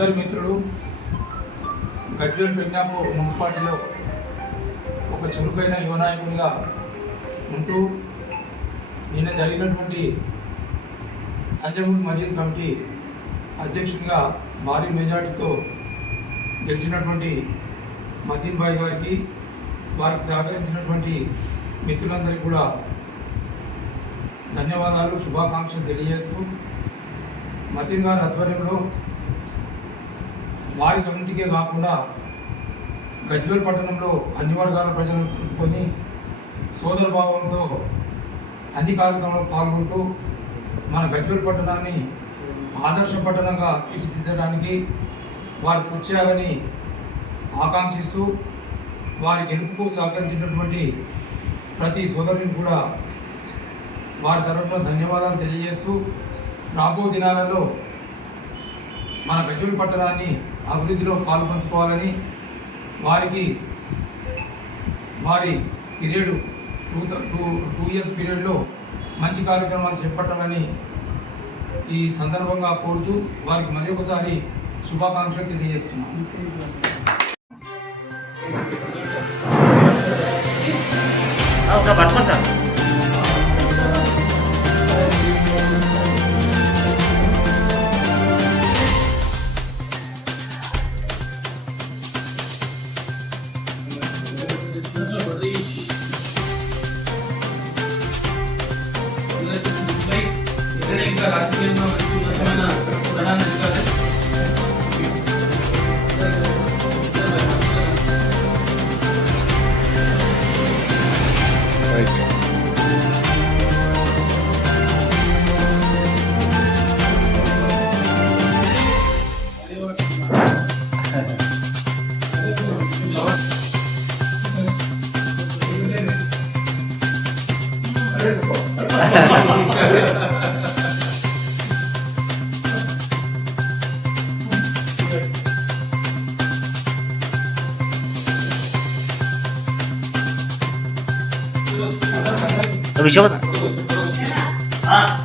అందరి మిత్రుడు గజ్వేల్ పెజ్ఞాపూర్ మున్సిపాలిటీలో ఒక చురుకైన యువ నాయకునిగా ఉంటూ నిన్న జరిగినటువంటి అంజముల్ మజీద్ కమిటీ అధ్యక్షునిగా భారీ మెజార్టీతో గెలిచినటువంటి మతీన్ భాయ్ గారికి, వారికి సహకరించినటువంటి మిత్రులందరికీ కూడా ధన్యవాదాలు, శుభాకాంక్షలు తెలియజేస్తూ మతీన్ గారి ఆధ్వర్యంలో వారి కమిటీకే కాకుండా గజ్వేల్ పట్టణంలో అన్ని వర్గాల ప్రజలను కలుపుకొని సోదరభావంతో అన్ని కార్యక్రమాల్లో పాల్గొంటూ మన గజ్వేల్ పట్టణాన్ని ఆదర్శ పట్టణంగా తీర్చిదిద్దడానికి వారు కృషి చేయాలని ఆకాంక్షిస్తూ వారి గెలుపుకు సహకరించినటువంటి ప్రతి సోదరుని కూడా వారి తరఫున ధన్యవాదాలు తెలియజేస్తూ రాబో దినాలలో మన గజ్వేల్ పట్టణాన్ని అభివృద్ధిలో పాల్పంచుకోవాలని వారికి వారి పీరియడ్ 2 ఇయర్స్ పీరియడ్లో మంచి కార్యక్రమాలు చేపట్టాలని ఈ సందర్భంగా కోరుతూ వారికి మరి ఒకసారి శుభాకాంక్షలు తెలియజేస్తున్నాను. ఇంకా రాజకీయంగా మంచి ఉన్నతమైన స్థానాన్ని विषय बता।